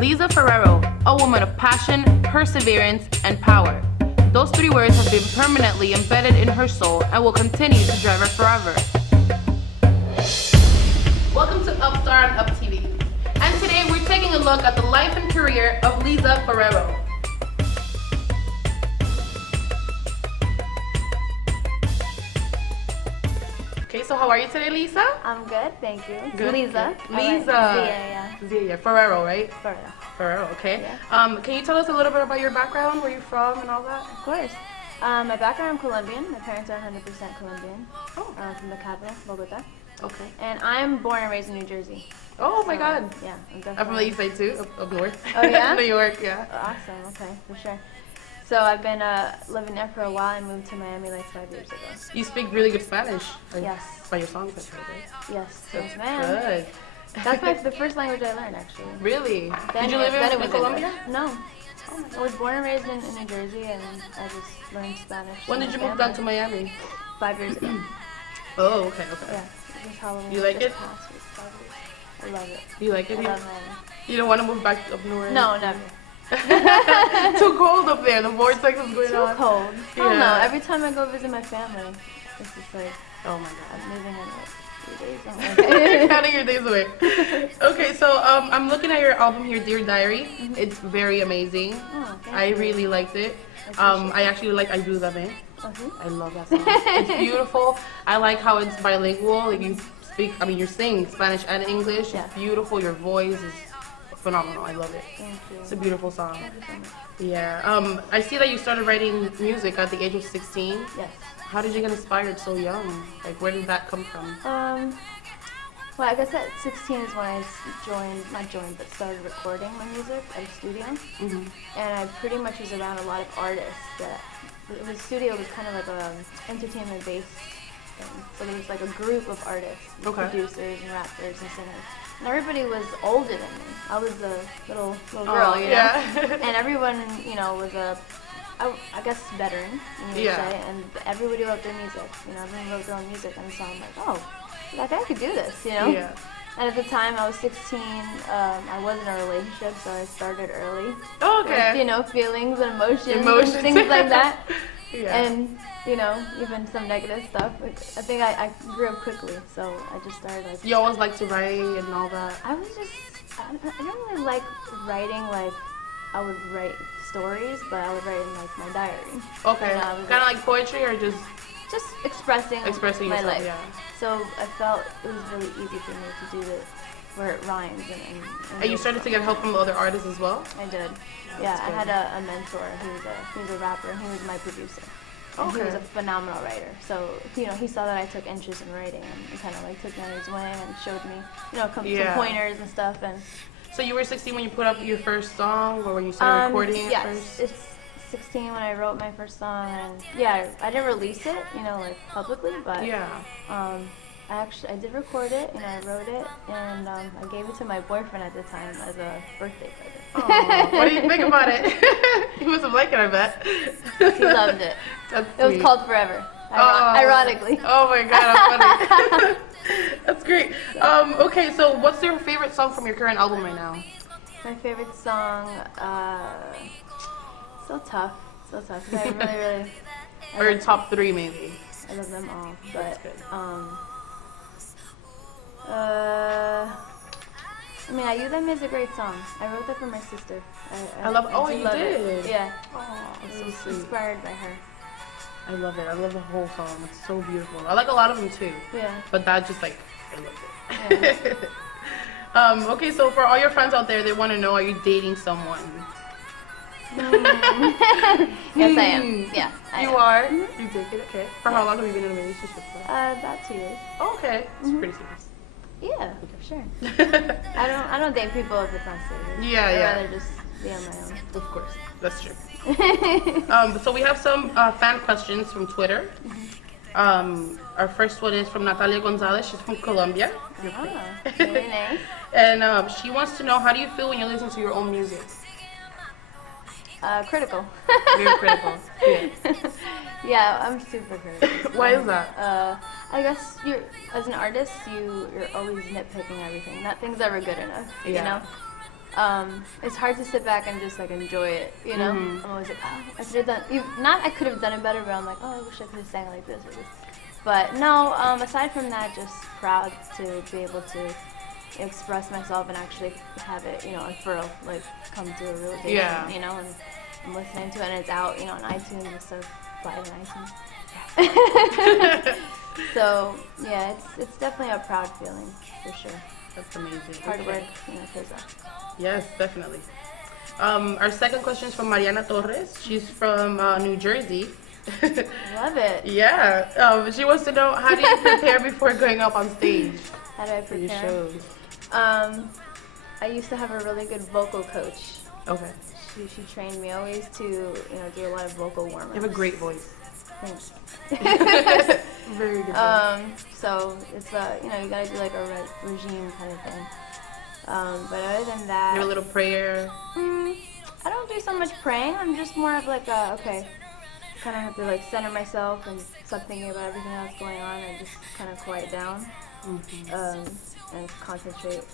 Liza Forero, a woman of passion, perseverance, and power. Those three words have been permanently embedded in her soul and will continue to drive her forever. Welcome to UPstar and UPTV. And today we're taking a look at the life and career of Liza Forero. Okay, so how are you today, Lisa? I'm good, thank you. Good. Liza. Liza. Zia, Forero, right? Forero, okay. Yeah. Can you tell us a little bit about your background, where you're from and all that? Of course. My background, I'm Colombian. My parents are 100% Colombian. Oh. From the capital, Bogota. Okay. And I'm born and raised in New Jersey. Oh my God. Yeah, I'm definitely. I'm from the East Side too, up north. Oh yeah? New York, yeah. Awesome, okay, for sure. So I've been living there for a while. I moved to Miami like 5 years ago. You speak really good Spanish. Like, Yes. By your songs, that's right? Yes, That's yes ma'am. good. That's the first language I learned actually. Really? Then Did you live then it in was Colombia? English. No. I was born and raised in New Jersey and I just learned Spanish. When from did you my move down to family. Miami? 5 years ago. Oh, okay. Yeah. This Halloween You like just it? passed was 5 years. I love it. You like it I here? love Miami. You don't want to move back up north? No, never. Too cold up there. The vortex is going Too on. cold. I don't Yeah. know. Every time I go visit my family, it's just like Oh my God. I'm moving in like 3 days. I'm like, Counting your days away. Okay, so I'm looking at your album here, Dear Diary. It's very amazing. oh, thank I you. really liked it. I appreciate I actually like I Do That Man. Mhm. I love that song. It's beautiful. I like how it's bilingual. Like you sing Spanish and English. Yeah. It's beautiful. Your voice is phenomenal. I love it. Thank you. It's a beautiful song. Thank you so much. Yeah. I see that you started writing music at the age of 16. Yes. How did you get inspired so young? Like, where did that come from? Well, I guess at 16 is when I but started recording my music at a studio. Mhm. And I pretty much was around a lot of artists. The studio was kind of like a entertainment-based thing. So there was like a group of artists, Okay. producers and rappers and singers. And everybody was older than me. I was the little Oh, girl, you know? yeah. And everyone, was I guess veteran, you would Yeah. say. And everybody wrote their music. Everyone wrote their own music. And so I'm like, oh, I think I could do this, Yeah. And at the time, I was 16. I was in a relationship, so I started early. Okay. With, feelings and emotions, Emotions. and things like that. Yeah. And, even some negative stuff. I think I grew up quickly, so I just started like... You always like to write and all that? I don't really like writing like I would write stories, but I would write in like my diary. Okay. I was Kind of like poetry or just expressing expressing my yourself? life. Yeah. So I felt it was really easy for me to do it where it rhymes And you started to get help from other artists as well? I did. That's Yeah, I good. had a mentor who was a rapper, and he was my producer. And he was a phenomenal writer. So, he saw that I took interest in writing and kind of like took me under his wing and showed me, some pointers and stuff. And So you were 16 when you put up your first song, or when you started recording it yes, first? it's 16 when I wrote my first song, and yeah, I didn't release it, like publicly, but Yeah. I did record it, I wrote it, and I gave it to my boyfriend at the time as a birthday present. Aw, what do you think about it? He must have liked it, I bet. He loved it. That's It was sweet. called Forever, Oh. ironically. Oh my God, how funny. That's great. Okay, so what's your favorite song from your current album right now? My favorite song, so tough. 'Cause I really, I Or love- your top three, maybe? I love them all, That's but good. I You Them is a great song. I wrote that for my sister. I love- oh, do you love did? it. Yeah, Oh, it that's so was sweet. inspired by her. I love it. I love the whole song. It's so beautiful. I like a lot of them too. Yeah. But that just like, I love it. Okay, so for all your friends out there, they want to know, are you dating someone? Yes, I am. Yeah, I You am. are? You take it? Okay. For how long have you been in a relationship for? About 2 years. Oh, okay. It's pretty serious. Yeah, for sure. I don't date people if it's not serious. Yeah, I'd yeah. rather just be on my own. Of course. That's true. So we have some fan questions from Twitter. Our first one is from Natalia Gonzalez. She's from Colombia. Very nice. And she wants to know, how do you feel when you listen to your own music? Critical. Very critical. Yeah. Yeah, I'm super critical. Why is that? I guess as an artist, you're always nitpicking everything. Nothing's ever good enough, Yeah. it's hard to sit back and just like enjoy it, you know? I'm always like, oh, I should have done, not I could have done it better, but I'm like, oh, I wish I could have sang like this or this. But no, aside from that, just proud to be able to express myself and actually have it, you know, unfurl, like come to a realization, you know, and I'm listening to it and it's out, you know, on iTunes and stuff, buy it on iTunes. So yeah, it's definitely a proud feeling for sure. That's amazing. Hard work, you know, pays off. Yes, definitely. Our second question is from Mariana Torres. She's from New Jersey. Love it. Yeah. She wants to know, how do you prepare before going up on stage? How do I for your prepare? shows? I used to have a really good vocal coach. Okay. She trained me always to, you know, do a lot of vocal warm-ups. You have a great voice. Thanks. Very good voice. So it's you know, you gotta do like a regime kind of thing. But other than that, You have a little prayer. I don't do so much praying. I'm just more of like okay, kind of have to like center myself and stop thinking about everything that's going on and just kind of quiet down, and concentrate.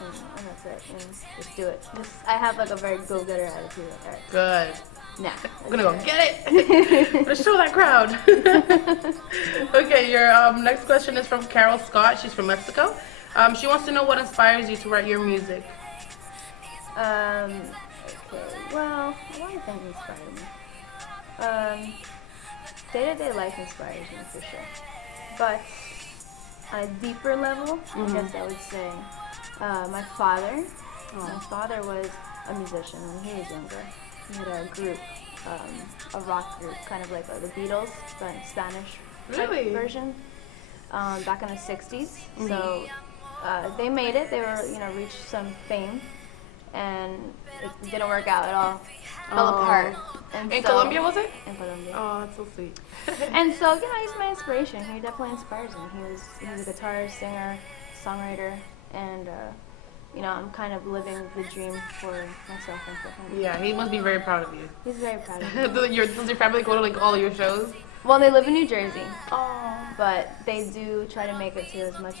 And that's it. And just do it. I have like a very go-getter attitude. All right. Good. Nah. I'm gonna go get it. Let's show that crowd. Okay, your next question is from Carol Scott. She's from Mexico. She wants to know what inspires you to write your music. Okay. Well, a lot of things inspire me. Day-to-day life inspires me for sure. But on a deeper level, I guess I would say my father. My father was a musician when he was younger. He had a group, a rock group, kind of like the Beatles, but in Spanish version, back in the 60s. So they made it. They were, you know, reached some fame, and it didn't work out at all. Fell apart. And In Colombia, was it? In Colombia. Oh, that's so sweet. And so, you know, he's my inspiration. He definitely inspires me. He's a guitarist, singer, songwriter, and you know, I'm kind of living the dream for myself and for him. Yeah, he must be very proud of you. He's very proud of me. Does your family go to like all your shows? Well, they live in New Jersey. Oh. But they do try to make it to as much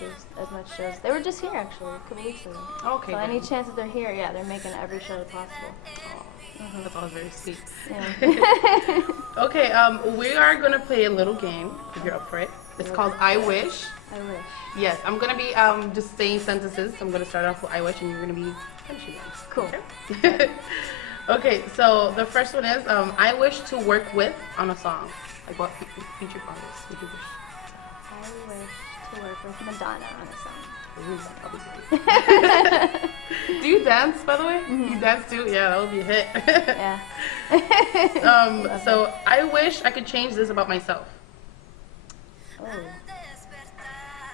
shows. They were just here actually a couple weeks ago. Okay. So any chance that they're here, yeah, they're making every show possible. That's all very sweet. Yeah. Okay, we are gonna play a little game if you're up for it. It's called I Wish. I wish. Yes, I'm gonna be just saying sentences. I'm gonna start off with I wish, and you're gonna be finishing them. Cool. Okay? Okay, so the first one is I wish to work with on a song. Like what featured artist would you wish? I wish to work with Madonna on a song. Ooh, that'll be great. Do you dance, by the way? You dance too? Yeah, that would be a hit. Yeah. So I wish I could change this about myself. Oh.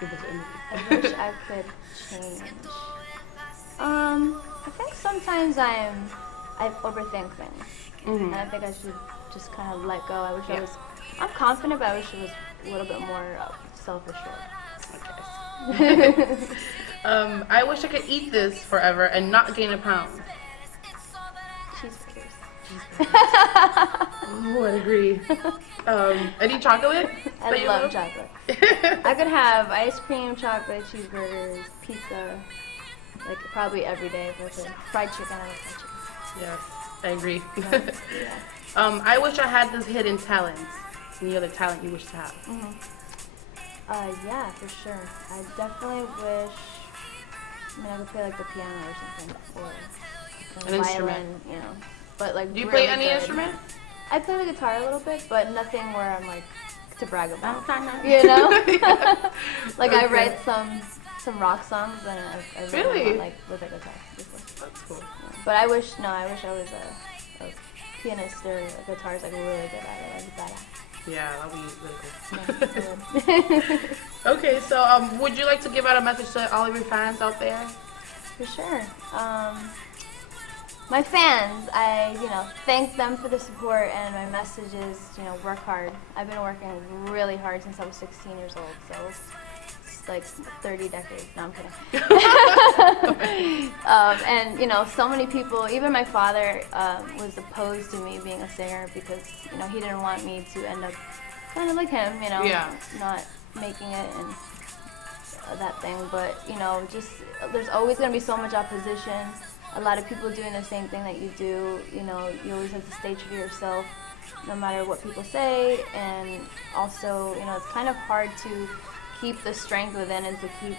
Give us an I wish I could change. I think sometimes I overthink things, and I think I should just kind of let go. I'm confident, but I wish it was a little bit more self-assured. I wish I could eat this forever and not gain a pound. Cheesecakes. Oh, I agree. Any chocolate? I love chocolate. I could have ice cream, chocolate, cheeseburgers, pizza, like probably every day with it. Fried chicken, I love fried chicken. Yes, I agree. Yeah. I wish I had this hidden talent. Any other talent you wish to have? Yeah, for sure. I definitely wish. I mean, I could play like the piano or something, or An violin, instrument. you know. But like. Do you really play any good. instrument? I play the guitar a little bit, but nothing where I'm like to brag about. You know. Like I write some rock songs and I Really? on, like with a guitar before. That's cool. Yeah. But I wish I was a pianist or a guitarist, like really good at it, like badass. Yeah, that'd be really cool. Yeah, Okay, so would you like to give out a message to all of your fans out there? for sure. My fans, I thank them for the support, and my message is, work hard. I've been working really hard since I was 16 years old, so it's like 30 decades. No, I'm kidding. And so many people, even my father was opposed to me being a singer because he didn't want me to end up kind of like him, not making it and that thing. But just there's always going to be so much opposition. a lot of people doing the same thing that you do. You know, you always have to stay true to yourself, no matter what people say. And also, you know, it's kind of hard to keep the strength within and to keep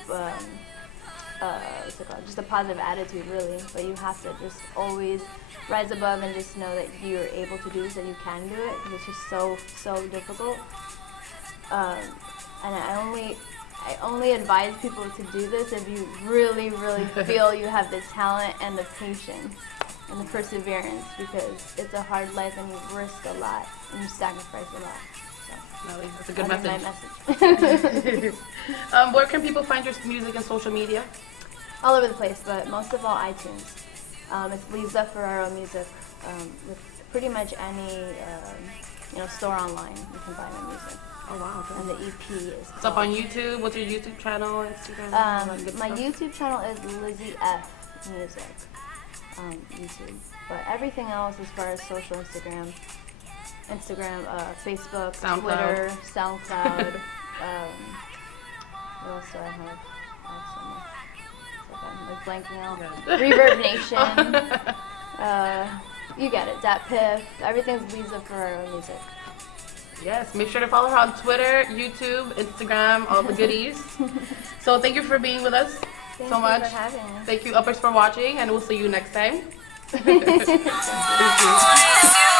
what's it called? Just a positive attitude, really. But you have to just always rise above and just know that you're able to do this, that you can do it, because it's just so difficult. And I only advise people to do this if you really feel you have the talent and the patience and the perseverance, because it's a hard life and you risk a lot and you sacrifice a lot. So, that's a good message. Where can people find your music and social media? All over the place, but most of all iTunes. It's Liza Forero Music. With pretty much any store online, you can buy my music. Oh wow! Okay. And the EP is. It's up on YouTube. What's your YouTube channel? Instagram? My YouTube channel is Lizzie F Music. YouTube, but everything else as far as social, Instagram, Facebook, SoundCloud. Twitter, SoundCloud. What else do I have? I'm like blanking out. Reverb Nation. You get it. Dat Piff. Everything's Liza Forero Music. Yes, make sure to follow her on Twitter, YouTube, Instagram, all the goodies. So thank you for being with us so much. Thank you for having me. Thank you, uppers, for watching, and we'll see you next time. Thank you.